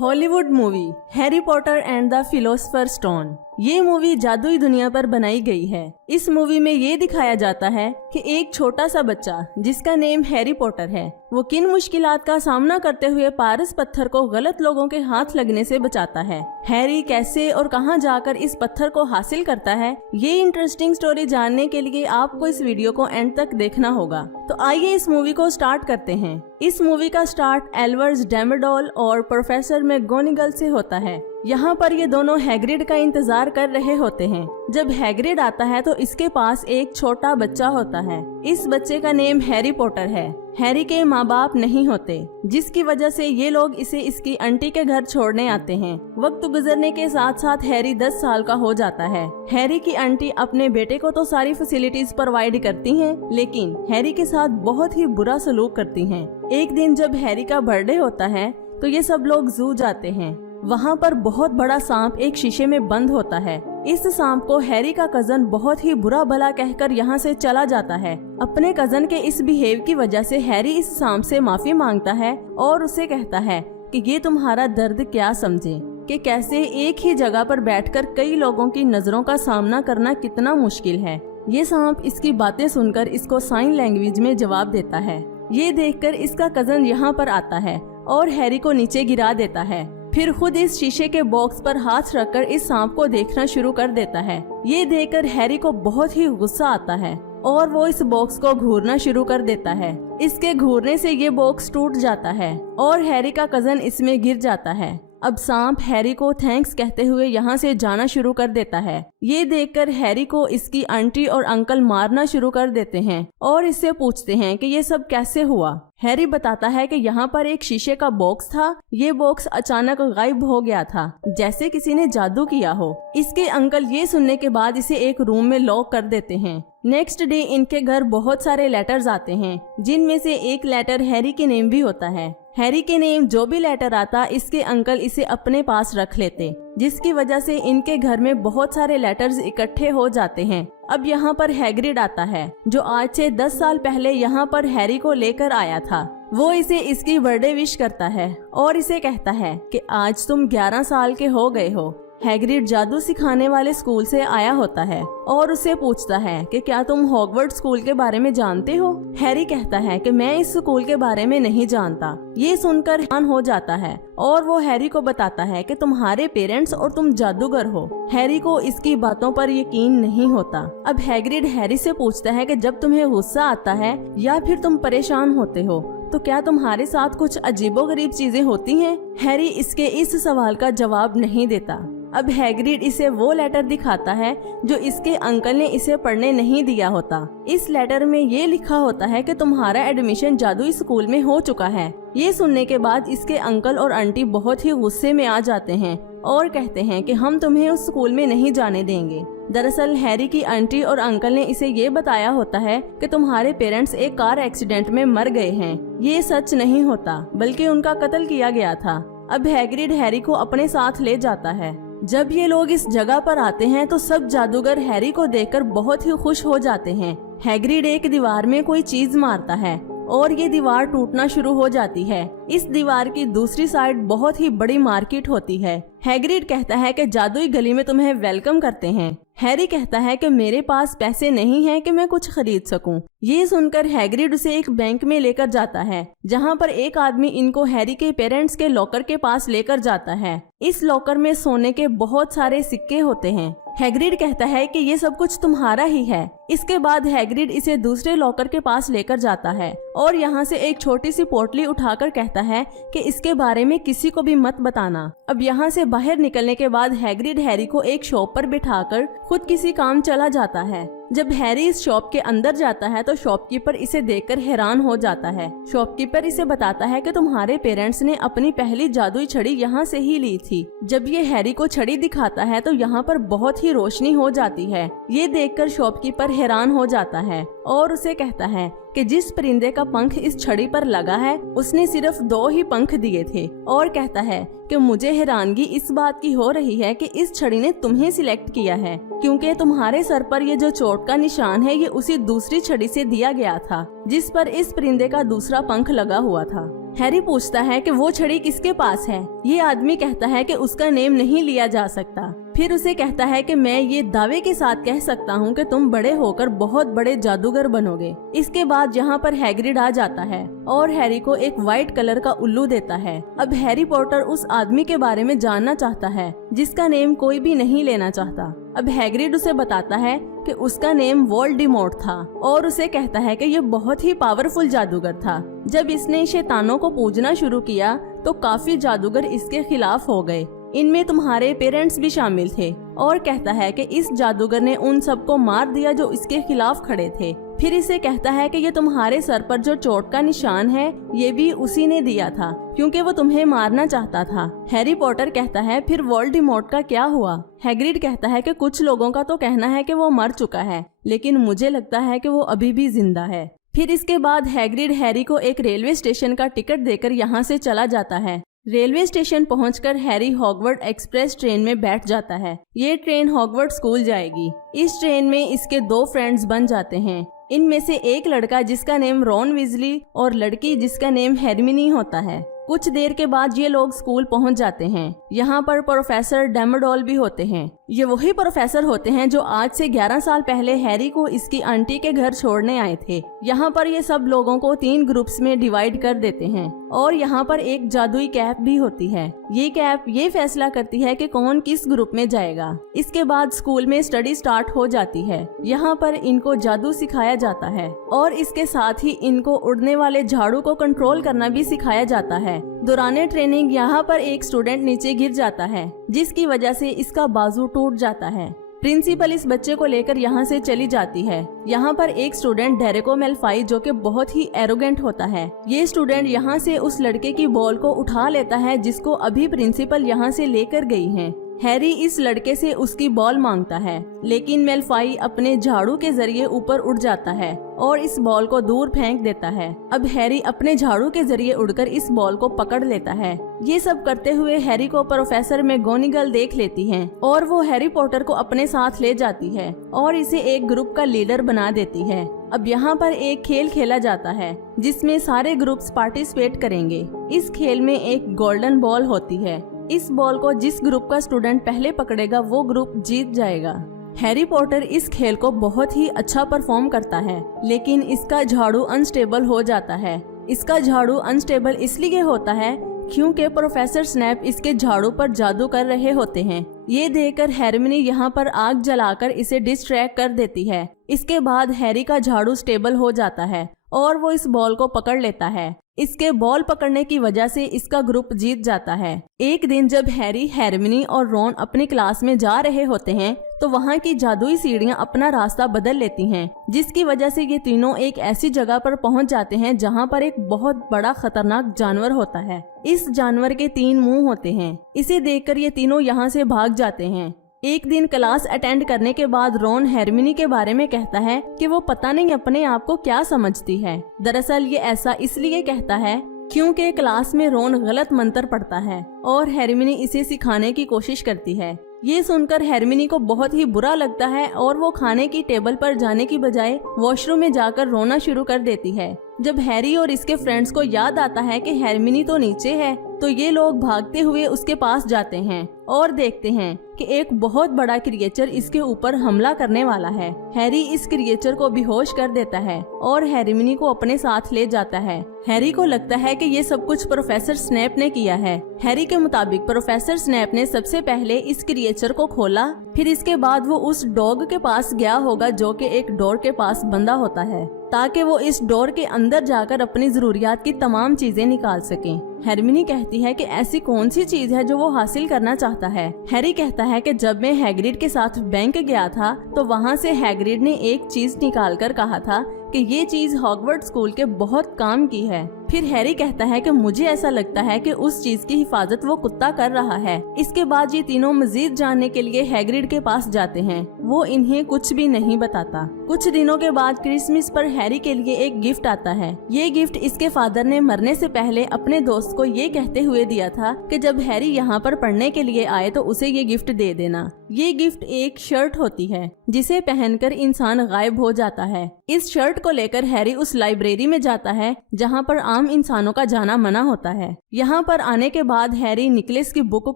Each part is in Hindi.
Hollywood movie Harry Potter and the Philosopher's Stone. ये मूवी जादुई दुनिया पर बनाई गई है। इस मूवी में ये दिखाया जाता है कि एक छोटा सा बच्चा जिसका नेम हैरी पॉटर है, वो किन मुश्किलात का सामना करते हुए पारस पत्थर को गलत लोगों के हाथ लगने से बचाता है। हैरी कैसे और कहां जाकर इस पत्थर को हासिल करता है, ये इंटरेस्टिंग स्टोरी जानने के लिए आपको इस वीडियो को एंड तक देखना होगा। तो आइए इस मूवी को स्टार्ट करते हैं। इस मूवी का स्टार्ट एल्वर्स डम्बलडोर और प्रोफेसर मैगोनिगल से होता है। यहाँ पर ये दोनों हैग्रिड का इंतजार कर रहे होते हैं। जब हैग्रिड आता है तो इसके पास एक छोटा बच्चा होता है। इस बच्चे का नेम हैरी पॉटर है। हैरी के माँ बाप नहीं होते, जिसकी वजह से ये लोग इसे इसकी आंटी के घर छोड़ने आते हैं। वक्त गुजरने के साथ साथ हैरी 10 साल का हो जाता है। हैरी की आंटी अपने बेटे को तो सारी फैसिलिटीज प्रोवाइड करती हैं, लेकिन हैरी के साथ बहुत ही बुरा सलूक करती हैं। एक दिन जब हैरी का बर्थडे होता है तो ये सब लोग जू जाते हैं। वहाँ पर बहुत बड़ा सांप एक शीशे में बंद होता है। इस सांप को हैरी का कजन बहुत ही बुरा भला कहकर यहाँ से चला जाता है। अपने कजन के इस बिहेव की वजह से हैरी इस सांप से माफी मांगता है और उसे कहता है कि ये तुम्हारा दर्द क्या समझे, कि कैसे एक ही जगह पर बैठकर कई लोगों की नजरों का सामना करना कितना मुश्किल है। ये सांप इसकी बातें सुनकर इसको साइन लैंग्वेज में जवाब देता है। ये देखकर इसका कजन यहाँ पर आता है और हैरी को नीचे गिरा देता है। फिर खुद इस शीशे के बॉक्स पर हाथ रखकर इस सांप को देखना शुरू कर देता है। ये देखकर हैरी को बहुत ही गुस्सा आता है और वो इस बॉक्स को घूरना शुरू कर देता है। इसके घूरने से ये बॉक्स टूट जाता है और हैरी का कजन इसमें गिर जाता है। अब सांप हैरी को थैंक्स कहते हुए यहाँ से जाना शुरू कर देता है। ये देखकर हैरी को इसकी आंटी और अंकल मारना शुरू कर देते हैं और इससे पूछते हैं कि ये सब कैसे हुआ। हैरी बताता है कि यहाँ पर एक शीशे का बॉक्स था। ये बॉक्स अचानक गायब हो गया था, जैसे किसी ने जादू किया हो। इसके अंकल ये सुनने के बाद इसे एक रूम में लॉक कर देते हैं। नेक्स्ट डे इनके घर बहुत सारे लेटर्स आते हैं, जिनमें से एक लेटर हैरी के नेम भी होता है। हैरी के नेम जो भी लेटर आता, इसके अंकल इसे अपने पास रख लेते, जिसकी वजह से इनके घर में बहुत सारे लेटर्स इकट्ठे हो जाते हैं। अब यहाँ पर हैग्रिड आता है, जो आज से 10 साल पहले यहाँ पर हैरी को लेकर आया था। वो इसे इसकी बर्थडे विश करता है और इसे कहता है कि आज तुम 11 साल के हो गए हो। हैग्रिड जादू सिखाने वाले स्कूल से आया होता है और उससे पूछता है कि क्या तुम हॉगवर्ट्स स्कूल के बारे में जानते हो। हैरी कहता है कि मैं इस स्कूल के बारे में नहीं जानता। ये सुनकर हैरान हो जाता है और वो हैरी को बताता है कि तुम्हारे पेरेंट्स और तुम जादूगर हो। हैरी को इसकी बातों पर यकीन नहीं होता। अब हैग्रिड हैरी से पूछता है कि जब तुम्हें गुस्सा आता है या फिर तुम परेशान होते हो तो क्या तुम्हारे साथ कुछ अजीबोगरीब चीजें होती हैं? हैरी इसके इस सवाल का जवाब नहीं देता। अब हैग्रिड इसे वो लेटर दिखाता है जो इसके अंकल ने इसे पढ़ने नहीं दिया होता। इस लेटर में ये लिखा होता है कि तुम्हारा एडमिशन जादुई स्कूल में हो चुका है। ये सुनने के बाद इसके अंकल और आंटी बहुत ही गुस्से में आ जाते हैं और कहते हैं कि हम तुम्हें उस स्कूल में नहीं जाने देंगे। दरअसल हैरी की आंटी और अंकल ने इसे ये बताया होता है कि तुम्हारे पेरेंट्स एक कार एक्सीडेंट में मर गए हैं। ये सच नहीं होता, बल्कि उनका कत्ल किया गया था। अब हैग्रिड हैरी को अपने साथ ले जाता है। जब ये लोग इस जगह पर आते हैं तो सब जादूगर हैरी को देखकर बहुत ही खुश हो जाते हैं। हैग्रिड एक दीवार में कोई चीज मारता है और ये दीवार टूटना शुरू हो जाती है। इस दीवार की दूसरी साइड बहुत ही बड़ी मार्केट होती है। हैग्रिड कहता है कि जादुई गली में तुम्हें वेलकम करते हैं। हैरी कहता है कि मेरे पास पैसे नहीं हैं कि मैं कुछ खरीद सकूं। ये सुनकर हैग्रिड उसे एक बैंक में लेकर जाता है, जहां पर एक आदमी इनको हैरी के पेरेंट्स के लॉकर के पास लेकर जाता है। इस लॉकर में सोने के बहुत सारे सिक्के होते हैं। हैग्रिड कहता है कि ये सब कुछ तुम्हारा ही है। इसके बाद हैग्रिड इसे दूसरे लॉकर के पास लेकर जाता है और यहाँ से एक छोटी सी पोटली उठाकर कहता है कि इसके बारे में किसी को भी मत बताना। अब यहाँ से बाहर निकलने के बाद हैग्रिड हैरी को एक शॉप पर बिठाकर खुद किसी काम चला जाता है। जब हैरी इस शॉप के अंदर जाता है तो शॉपकीपर इसे देखकर हैरान हो जाता है। शॉपकीपर इसे बताता है कि तुम्हारे पेरेंट्स ने अपनी पहली जादुई छड़ी यहाँ से ही ली थी। जब ये हैरी को छड़ी दिखाता है तो यहाँ पर बहुत ही रोशनी हो जाती है। ये देखकर शॉपकीपर हैरान हो जाता है और उसे कहता है कि जिस परिंदे का पंख इस छड़ी पर लगा है उसने सिर्फ 2 ही पंख दिए थे, और कहता है कि मुझे हैरानगी इस बात की हो रही है कि इस छड़ी ने तुम्हें सिलेक्ट किया है। क्योंकि तुम्हारे सर पर ये जो चोट का निशान है ये उसी दूसरी छड़ी से दिया गया था जिस पर इस परिंदे का दूसरा पंख लगा हुआ था। हैरी पूछता है कि वो छड़ी किसके पास है। ये आदमी कहता है कि उसका नेम नहीं लिया जा सकता। फिर उसे कहता है कि मैं ये दावे के साथ कह सकता हूँ कि तुम बड़े होकर बहुत बड़े जादूगर बनोगे। इसके बाद यहाँ पर हैग्रिड आ जाता है और हैरी को एक व्हाइट कलर का उल्लू देता है। अब हैरी पॉटर उस आदमी के बारे में जानना चाहता है जिसका नेम कोई भी नहीं लेना चाहता। अब हैग्रिड उसे बताता है कि उसका नेम वोल्डेमॉर्ट था और उसे कहता है कि ये बहुत ही पावरफुल जादूगर था। जब इसने शैतानों को पूजना शुरू किया तो काफी जादूगर इसके खिलाफ हो गए, इनमें तुम्हारे पेरेंट्स भी शामिल थे। और कहता है कि इस जादूगर ने उन सबको मार दिया जो इसके खिलाफ खड़े थे। फिर इसे कहता है कि ये तुम्हारे सर पर जो चोट का निशान है ये भी उसी ने दिया था क्योंकि वो तुम्हें मारना चाहता था। हैरी पॉटर कहता है फिर वोल्डेमॉर्ट का क्या हुआ? हैग्रिड कहता है कि कुछ लोगों का तो कहना है कि वो मर चुका है, लेकिन मुझे लगता है कि वो अभी भी जिंदा है। फिर इसके बाद हैग्रिड हैरी को एक रेलवे स्टेशन का टिकट देकर यहाँ से चला जाता है। रेलवे स्टेशन पहुंचकर हैरी हॉगवर्ट एक्सप्रेस ट्रेन में बैठ जाता है। ये ट्रेन हॉगवर्ट स्कूल जाएगी। इस ट्रेन में इसके 2 फ्रेंड्स बन जाते हैं। इनमें से एक लड़का जिसका नेम रॉन वीजली और लड़की जिसका नेम हरमिनी होता है। कुछ देर के बाद ये लोग स्कूल पहुंच जाते हैं। यहाँ पर प्रोफेसर डम्बलडोर भी होते हैं। ये वही प्रोफेसर होते हैं जो आज से 11 साल पहले हैरी को इसकी आंटी के घर छोड़ने आए थे। यहाँ पर ये सब लोगों को 3 ग्रुप्स में डिवाइड कर देते हैं और यहाँ पर एक जादुई कैप भी होती है। ये कैप ये फैसला करती है कि कौन किस ग्रुप में जाएगा। इसके बाद स्कूल में स्टडी स्टार्ट हो जाती है। यहाँ पर इनको जादू सिखाया जाता है और इसके साथ ही इनको उड़ने वाले झाड़ू को कंट्रोल करना भी सिखाया जाता है। दौरान ट्रेनिंग यहाँ पर एक स्टूडेंट नीचे गिर जाता है जिसकी वजह से इसका बाजू टूट जाता है। प्रिंसिपल इस बच्चे को लेकर यहाँ से चली जाती है। यहाँ पर एक स्टूडेंट ड्रैको मैलफॉय जो कि बहुत ही एरोगेंट होता है। ये स्टूडेंट यहाँ से उस लड़के की बॉल को उठा लेता है जिसको अभी प्रिंसिपल यहाँ से लेकर गई है। हैरी इस लड़के से उसकी बॉल मांगता है, लेकिन मैलफॉय अपने झाड़ू के जरिए ऊपर उड़ जाता है और इस बॉल को दूर फेंक देता है। अब हैरी अपने झाड़ू के जरिए उड़कर इस बॉल को पकड़ लेता है। ये सब करते हुए हैरी को प्रोफेसर मैगोनिगल देख लेती हैं और वो हैरी पॉटर को अपने साथ ले जाती है और इसे एक ग्रुप का लीडर बना देती है। अब यहाँ पर एक खेल खेला जाता है जिसमें सारे ग्रुप्स पार्टिसिपेट करेंगे। इस खेल में एक गोल्डन बॉल होती है। इस बॉल को जिस ग्रुप का स्टूडेंट पहले पकड़ेगा वो ग्रुप जीत जाएगा। हैरी पॉटर इस खेल को बहुत ही अच्छा परफॉर्म करता है, लेकिन इसका झाड़ू अनस्टेबल हो जाता है। इसका झाड़ू अनस्टेबल इसलिए होता है क्योंकि प्रोफेसर स्नैप इसके झाड़ू पर जादू कर रहे होते हैं। ये देखकर हरमिनी यहाँ पर आग जलाकर इसे डिस्ट्रैक्ट कर देती है। इसके बाद हैरी का झाड़ू स्टेबल हो जाता है और वो इस बॉल को पकड़ लेता है। इसके बॉल पकड़ने की वजह से इसका ग्रुप जीत जाता है। एक दिन जब हैरी, हरमिनी और रॉन अपनी क्लास में जा रहे होते हैं तो वहाँ की जादुई सीढ़ियाँ अपना रास्ता बदल लेती हैं, जिसकी वजह से ये तीनों एक ऐसी जगह पर पहुँच जाते हैं जहाँ पर एक बहुत बड़ा खतरनाक जानवर होता है। इस जानवर के 3 मुंह होते हैं। इसे देखकर ये तीनों यहाँ से भाग जाते हैं। एक दिन क्लास अटेंड करने के बाद रॉन हरमिनी के बारे में कहता है कि वो पता नहीं अपने आप को क्या समझती है। दरअसल ये ऐसा इसलिए कहता है क्योंकि क्लास में रॉन गलत मंत्र पढ़ता है और हरमिनी इसे सिखाने की कोशिश करती है। ये सुनकर हरमिनी को बहुत ही बुरा लगता है और वो खाने की टेबल पर जाने की बजाय वॉशरूम में जाकर रोना शुरू कर देती है। जब हैरी और इसके फ्रेंड्स को याद आता है कि हरमिनी तो नीचे है तो ये लोग भागते हुए उसके पास जाते हैं और देखते हैं कि एक बहुत बड़ा क्रिएचर इसके ऊपर हमला करने वाला है। हैरी इस क्रिएचर को बेहोश कर देता है और हरमिनी को अपने साथ ले जाता है। हैरी को लगता है कि ये सब कुछ प्रोफेसर स्नैप ने किया है। हैरी के मुताबिक प्रोफेसर स्नैप ने सबसे पहले इस क्रिएचर को खोला, फिर इसके बाद वो उस डॉग के पास गया होगा जो कि एक डोर के पास बंधा होता है, ताकि वो इस डोर के अंदर जाकर अपनी जरूरियात की तमाम चीजें निकाल सकें। हरमिनी कहती है कि ऐसी कौन सी चीज है जो वो हासिल करना चाहता है। हैरी कहता है कि जब मैं हैग्रिड के साथ बैंक गया था तो वहाँ से हैग्रिड ने एक चीज निकाल कर कहा था कि ये चीज हॉगवर्ट स्कूल के बहुत काम की है। फिर हैरी कहता है कि मुझे ऐसा लगता है कि उस चीज की हिफाजत वो कुत्ता कर रहा है। इसके बाद ये तीनों मजीद जानने के लिए हैग्रिड के पास जाते हैं। वो इन्हें कुछ भी नहीं बताता। कुछ दिनों के बाद क्रिसमस पर हैरी के लिए एक गिफ्ट आता है। ये गिफ्ट इसके फादर ने मरने से पहले अपने दोस्त को ये कहते हुए दिया था कि जब हैरी यहाँ पर पढ़ने के लिए आए तो उसे ये गिफ्ट दे देना। ये गिफ्ट एक शर्ट होती है जिसे पहनकर इंसान गायब हो जाता है। इस शर्ट को लेकर हैरी उस लाइब्रेरी में जाता है जहाँ पर आम इंसानों का जाना मना होता है। यहाँ पर आने के बाद हैरी निकलेस की बुक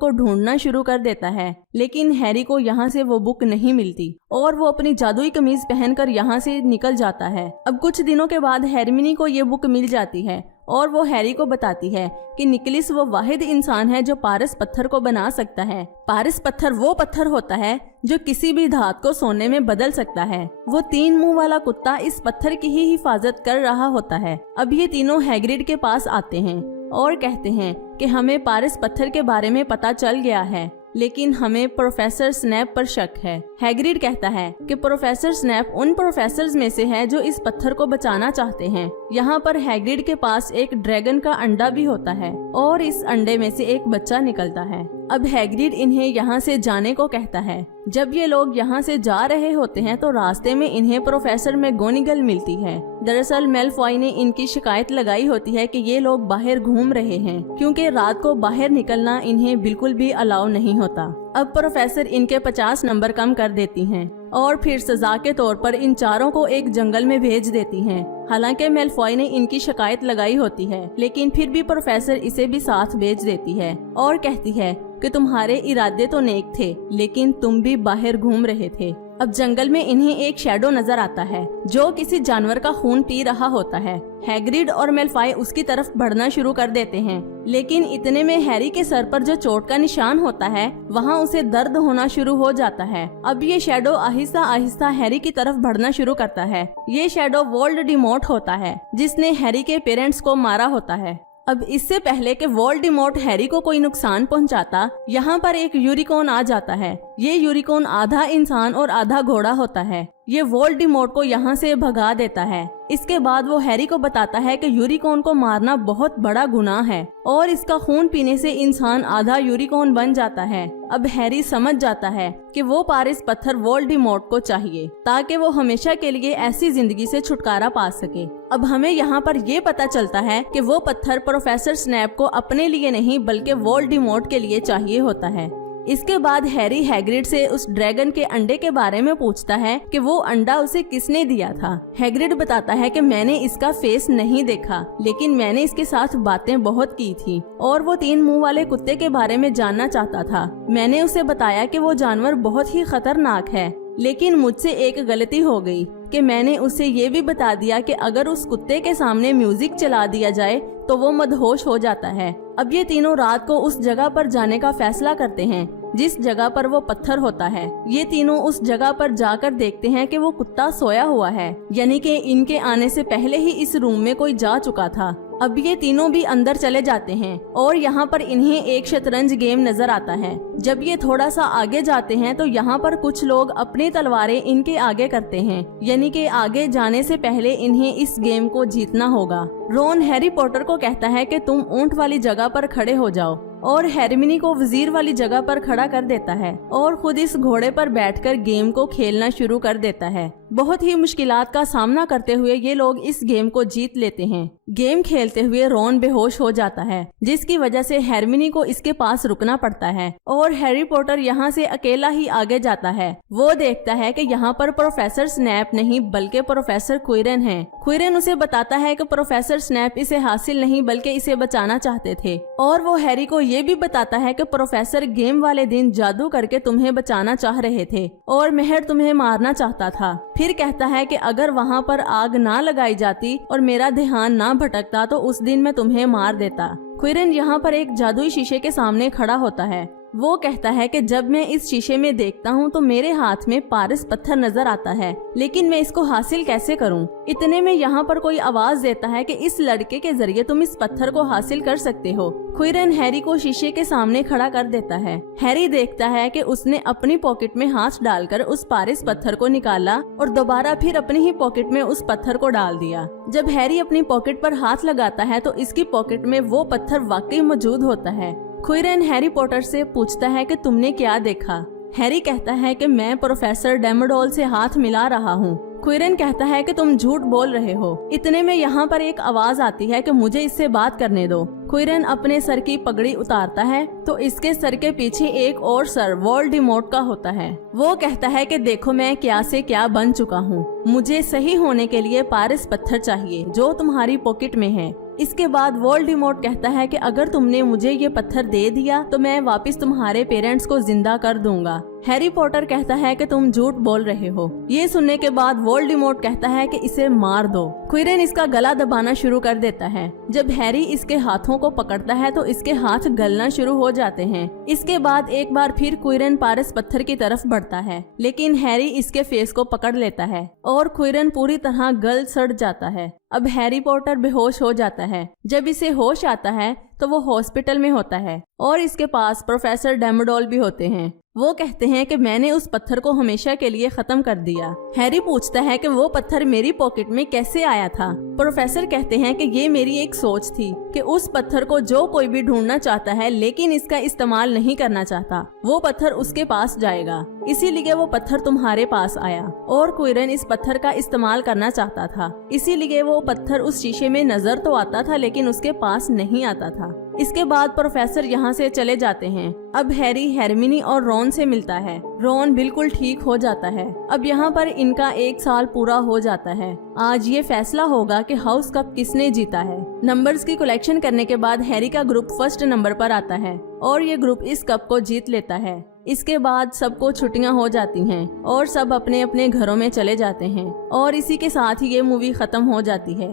को ढूंढना शुरू कर देता है, लेकिन हैरी को यहाँ से वो बुक नहीं मिलती और वो अपनी जादुई कमीज पहनकर यहाँ से निकल जाता है। अब कुछ दिनों के बाद हरमिनी को ये बुक मिल जाती है और वो हैरी को बताती है कि निकलिस वो वाहिद इंसान है जो पारस पत्थर को बना सकता है। पारस पत्थर वो पत्थर होता है जो किसी भी धात को सोने में बदल सकता है। वो 3 मुंह वाला कुत्ता इस पत्थर की ही हिफाजत कर रहा होता है। अब ये तीनों हैग्रिड के पास आते हैं और कहते हैं कि हमें पारस पत्थर के बारे में पता चल गया है, लेकिन हमें प्रोफेसर स्नैप पर शक है। हैग्रिड कहता है कि प्रोफेसर स्नैप उन प्रोफेसर्स में से है जो इस पत्थर को बचाना चाहते हैं। यहाँ पर हैग्रिड के पास एक ड्रैगन का अंडा भी होता है और इस अंडे में से एक बच्चा निकलता है। अब हैग्रिड इन्हें यहाँ से जाने को कहता है। जब ये लोग यहाँ से जा रहे होते हैं तो रास्ते में इन्हें प्रोफेसर मैगोनिगल मिलती है। दरअसल मेलफॉय ने इनकी शिकायत लगाई होती है कि ये लोग बाहर घूम रहे हैं क्योंकि रात को बाहर निकलना इन्हें बिल्कुल भी अलाउ नहीं होता। अब प्रोफेसर इनके 50 नंबर कम कर देती हैं और फिर सजा के तौर पर इन चारों को एक जंगल में भेज देती हैं। हालांकि मेलफॉय ने इनकी शिकायत लगाई होती है, लेकिन फिर भी प्रोफेसर इसे भी साथ भेज देती है और कहती है कि तुम्हारे इरादे तो नेक थे, लेकिन तुम भी बाहर घूम रहे थे। अब जंगल में इन्हें एक शैडो नजर आता है जो किसी जानवर का खून पी रहा होता है। हैग्रिड और मेलफॉय उसकी तरफ बढ़ना शुरू कर देते हैं, लेकिन इतने में हैरी के सर पर जो चोट का निशान होता है वहाँ उसे दर्द होना शुरू हो जाता है। अब ये शैडो आहिस्ता आहिस्ता हैरी की तरफ बढ़ना शुरू करता है। ये शैडो वोल्डेमॉर्ट होता है जिसने हैरी के पेरेंट्स को मारा होता है। अब इससे पहले कि वोल्डेमॉर्ट हैरी को कोई नुकसान पहुंचाता, यहाँ पर एक यूनिकॉर्न आ जाता है। ये यूनिकॉर्न आधा इंसान और आधा घोड़ा होता है। ये वोल्डेमॉर्ट को यहाँ से भगा देता है। इसके बाद वो हैरी को बताता है कि यूनिकॉर्न को मारना बहुत बड़ा गुनाह है और इसका खून पीने से इंसान आधा यूनिकॉर्न बन जाता है। अब हैरी समझ जाता है कि वो पारस पत्थर वोल्डेमॉर्ट को चाहिए ताकि वो हमेशा के लिए ऐसी जिंदगी से छुटकारा पा सके। अब हमें यहाँ पर ये पता चलता है कि वो पत्थर प्रोफेसर स्नैप को अपने लिए नहीं बल्कि वोल्डेमॉर्ट के लिए चाहिए होता है। इसके बाद हैरी हैग्रिड से उस ड्रैगन के अंडे के बारे में पूछता है कि वो अंडा उसे किसने दिया था। हैग्रिड बताता है कि मैंने इसका फेस नहीं देखा, लेकिन मैंने इसके साथ बातें बहुत की थी और वो 3 मुंह वाले कुत्ते के बारे में जानना चाहता था। मैंने उसे बताया कि वो जानवर बहुत ही खतरनाक है, लेकिन मुझसे एक गलती हो गई कि मैंने उसे ये भी बता दिया कि अगर उस कुत्ते के सामने म्यूजिक चला दिया जाए तो वो मदहोश हो जाता है। अब ये तीनों रात को उस जगह पर जाने का फैसला करते हैं जिस जगह पर वो पत्थर होता है। ये तीनों उस जगह पर जाकर देखते हैं कि वो कुत्ता सोया हुआ है, यानी कि इनके आने से पहले ही इस रूम में कोई जा चुका था। अब ये तीनों भी अंदर चले जाते हैं और यहाँ पर इन्हें एक शतरंज गेम नजर आता है। जब ये थोड़ा सा आगे जाते हैं तो यहाँ पर कुछ लोग अपनी तलवारें इनके आगे करते हैं, यानी कि आगे जाने से पहले इन्हें इस गेम को जीतना होगा। रॉन हैरी पॉटर को कहता है कि तुम ऊंट वाली जगह पर खड़े हो जाओ और हरमिनी को वजीर वाली जगह पर खड़ा कर देता है और खुद इस घोड़े पर बैठकर गेम को खेलना शुरू कर देता है। बहुत ही मुश्किलात का सामना करते हुए ये लोग इस गेम को जीत लेते हैं। गेम खेलते हुए रॉन बेहोश हो जाता है, जिसकी वजह से हरमिनी को इसके पास रुकना पड़ता है और हैरी पॉटर यहाँ से अकेला ही आगे जाता है। वो देखता है कि यहाँ पर प्रोफेसर स्नैप नहीं बल्कि प्रोफेसर क्विरन है। क्विरन उसे बताता है कि प्रोफेसर स्नैप इसे हासिल नहीं बल्कि इसे बचाना चाहते थे और वो हैरी को ये भी बताता है कि प्रोफेसर गेम वाले दिन जादू करके तुम्हें बचाना चाह रहे थे और महर तुम्हें मारना चाहता था। फिर कहता है कि अगर वहाँ पर आग ना लगाई जाती और मेरा ध्यान ना भटकता तो उस दिन मैं तुम्हें मार देता। क्विरन यहाँ पर एक जादुई शीशे के सामने खड़ा होता है। वो कहता है कि जब मैं इस शीशे में देखता हूँ तो मेरे हाथ में पारस पत्थर नजर आता है, लेकिन मैं इसको हासिल कैसे करूँ। इतने में यहाँ पर कोई आवाज देता है कि इस लड़के के जरिए तुम इस पत्थर को हासिल कर सकते हो। क्विरन हैरी को शीशे के सामने खड़ा कर देता है। हैरी देखता है कि उसने अपनी पॉकेट में हाथ डालकर उस पारस पत्थर को निकाला और दोबारा फिर अपनी ही पॉकेट में उस पत्थर को डाल दिया। जब हैरी अपनी पॉकेट पर हाथ लगाता है तो इसकी पॉकेट में वो पत्थर वाकई मौजूद होता है। क्विरेन हैरी पॉटर से पूछता है कि तुमने क्या देखा। हैरी कहता है कि मैं प्रोफेसर डम्बलडोर से हाथ मिला रहा हूँ। क्विरेन कहता है कि तुम झूठ बोल रहे हो। इतने में यहाँ पर एक आवाज आती है कि मुझे इससे बात करने दो। क्विरेन अपने सर की पगड़ी उतारता है तो इसके सर के पीछे एक और सर वोल्डेमॉर्ट का होता है। वो कहता है कि देखो मैं क्या से क्या बन चुका हूँ। मुझे सही होने के लिए पारस पत्थर चाहिए जो तुम्हारी पॉकेट में है। इसके बाद वोल्डेमॉर्ट कहता है कि अगर तुमने मुझे ये पत्थर दे दिया तो मैं वापस तुम्हारे पेरेंट्स को जिंदा कर दूंगा। हैरी पॉटर कहता है कि तुम झूठ बोल रहे हो। ये सुनने के बाद वोल्डेमॉर्ट कहता है कि इसे मार दो। क्विरेन इसका गला दबाना शुरू कर देता है। जब हैरी इसके हाथों को पकड़ता है तो इसके हाथ गलना शुरू हो जाते हैं। इसके बाद एक बार फिर क्विरेन पारस पत्थर की तरफ बढ़ता है, लेकिन हैरी इसके फेस को पकड़ लेता है और क्विरेन पूरी तरह गल सड़ जाता है। अब हैरी पॉटर बेहोश हो जाता है। जब इसे होश आता है तो वो हॉस्पिटल में होता है और इसके पास प्रोफेसर डम्बलडोर भी होते हैं। वो कहते हैं कि मैंने उस पत्थर को हमेशा के लिए खत्म कर दिया। हैरी पूछता है कि वो पत्थर मेरी पॉकेट में कैसे आया था। प्रोफेसर कहते हैं कि ये मेरी एक सोच थी कि उस पत्थर को जो कोई भी ढूंढना चाहता है लेकिन इसका इस्तेमाल नहीं करना चाहता, वो पत्थर उसके पास जाएगा, इसीलिए वो पत्थर तुम्हारे पास आया। और क्विरेन इस पत्थर का इस्तेमाल करना चाहता था, इसीलिए वो पत्थर उस शीशे में नजर तो आता था लेकिन उसके पास नहीं आता था। इसके बाद प्रोफेसर यहाँ से चले जाते हैं। अब हैरी हरमिनी और रॉन से मिलता है। रॉन बिल्कुल ठीक हो जाता है। अब यहाँ पर इनका 1 साल पूरा हो जाता है। आज ये फैसला होगा कि हाउस कप किसने जीता है। नंबर्स की कलेक्शन करने के बाद हैरी का ग्रुप फर्स्ट नंबर पर आता है और ये ग्रुप इस कप को जीत लेता है। इसके बाद सबको छुट्टियां हो जाती हैं और सब अपने अपने घरों में चले जाते हैं और इसी के साथ ही ये मूवी खत्म हो जाती है।